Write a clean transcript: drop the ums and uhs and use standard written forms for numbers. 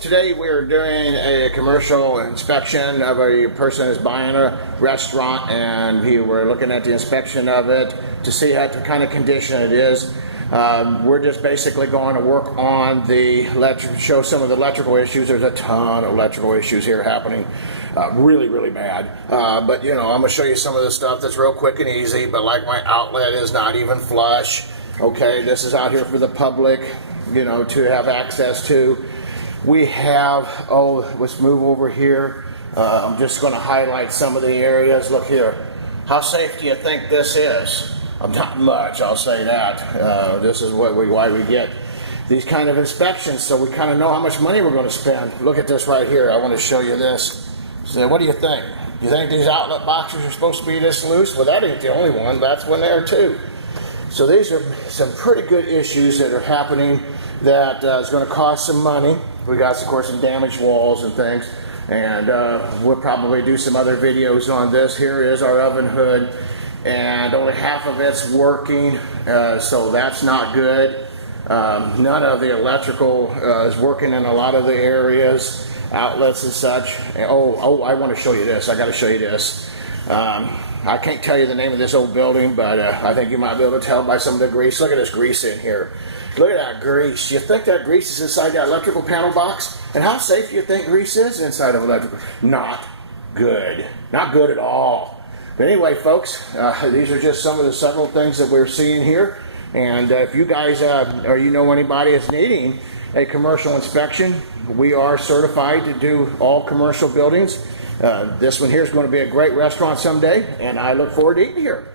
Today we're doing a commercial inspection of a person who's buying a restaurant, and we're looking at the inspection of it to see what kind of condition it is. We're just basically going to work on show some of the electrical issues. There's a ton of electrical issues here happening, really bad. But you know, I'm going to show you some of the stuff that's real quick and easy. But like, my outlet is not even flush. Okay, this is out here for the public, you know, to have access to. We have, let's move over here. I'm just going to highlight some of the areas. Look here. How safe do you think this is? Not much, I'll say that. This is why we get these kind of inspections, so we kind of know how much money we're going to spend. Look at this right here. I want to show you this. So what do you think? You think these outlet boxes are supposed to be this loose? Well, that ain't the only one. That's one there too. So these are some pretty good issues that are happening that is going to cost some money. We got, of course, some damaged walls and things, and we'll probably do some other videos on this. Here is our oven hood, and only half of it's working, so that's not good. None of the electrical is working in a lot of the areas, outlets and such. And, I want to show you this. I got to show you this. I can't tell you the name of this old building, but I think you might be able to tell by some of the grease. Look at this grease in here. Look at that grease. You think that grease is inside that electrical panel box? And how safe do you think grease is inside of electrical? Not good. Not good at all. But anyway, folks, these are just some of the several things that we're seeing here. And if you guys or you know anybody is needing a commercial inspection, we are certified to do all commercial buildings. This one here is going to be a great restaurant someday, and I look forward to eating here.